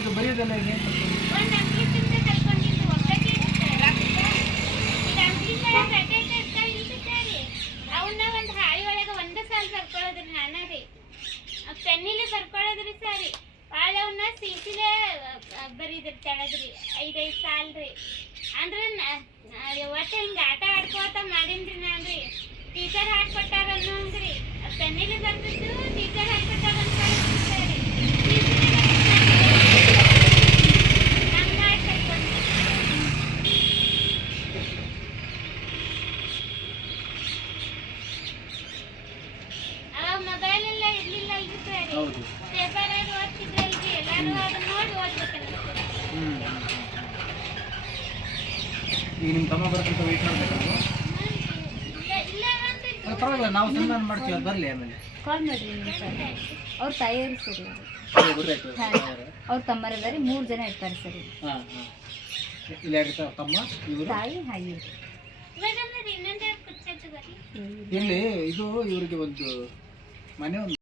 ಇದು ಬರೆಯೋದೆಲ್ಲ ಹೇಗೆ? ಒಂದು ಅಂಗಡಿ ತುಂಬ ಕಲ್ಕೊಂಡಿದ್ದು ಒಬ್ಬಕ್ಕೆ ಇದು ಅಂಗಡಿ ಇರ್ತಾವ್ರಿ ಅವನ್ನ ಒಂದು ಹಾಳಿ ಒಳಗೆ ಒಂದು ಸಾಲ ಬರ್ಕೊಳ್ಳೋದ್ರಿ ನಾನ ರೀ ಪೆನ್ನಿಲೆ ಬರ್ಕೊಳ್ಳೋದ್ರಿ ಸರಿ ಭಾಳ ಅವನ್ನ ಸೀಸಿಲೆ ಬರೀದ್ರಿ ತೆಳಗ್ರಿ 5 ಸಾಲ್ ರೀ ಅಂದ್ರೆ ಒಟ್ಟು ಹಿಂಗೆ ಆಟ ಆಡ್ಕೋತ ಮಾಡೀನ್ರಿ ನಾನು ರೀ ಟೀಚರ್ ಹಾಕ್ಕೊಟ್ಟಾರ ಅನ್ನೋ ಹಂಗ್ರಿ ಪೆನ್ನಿಲೆ ಬರ್ತಿದ್ದು ಟೀಚರ್ ಹಾಕ್ಕೊಟ್ಟಾರ ಅಂತ ಸರಿ ಹಂಗೆ ಮಾಡಿ ಕಲ್ಕೊಂಡ್ರಿ ಅವಾಗ ಮೊಬೈಲ್ ಎಲ್ಲ ಇರ್ಲಿಲ್ಲ ಅಲ್ರಿ ಸರಿ ಹೌದು. ಪೇಪರ್ ಆಗಿ ಓದ್ತಿದ್ರಲ್ರಿ ಎಲ್ಲಾರು ಅದನ್ನ ನೋಡಿ ಓದ್ಬೇಕಲ್ಲ ಈಗ ನಿಮ್ಮ ತಮ್ಮ ಬರ್ತಿಂತ ವೆಯ್ಟ್ ಮಾಡಬೇಕು. ಇಲ್ಲ ಒಂದು ಪರವಾಗಿಲ್ಲ, ನಾವು ಸನ್ಮಾನ ಮಾಡ್ತೀವಿ, ಅದು ಬರಲಿ ಆಮೇಲೆ. ಕಾಲ್ ಮಾಡ್ರಿ ನೀವು ಸರ್ ಅವ್ರ ತಾಯಿಯರು ಸರಿ ಗೊತ್ತಾಯ್ತು. ಅವ್ರ ತಮ್ಮರದಾರಿ 3 ಜನ ಇರ್ತಾರೆ ಸರಿ ಹಾಂ ಹಾಂ. ಇಲ್ಲಿ ಯಾರಿರ್ತಾರೆ ತಮ್ಮ ಇವರು? ತಾಯಿ ಹಾಗೆ ಮೇಡಮ್ ಇನ್ನೊಂದು ಕುಚ್ಚು ಬರೀ ಇಲ್ಲಿ ಇದು ಇವರಿಗೆ ಒಂದು ಮನೆ ಒಂದು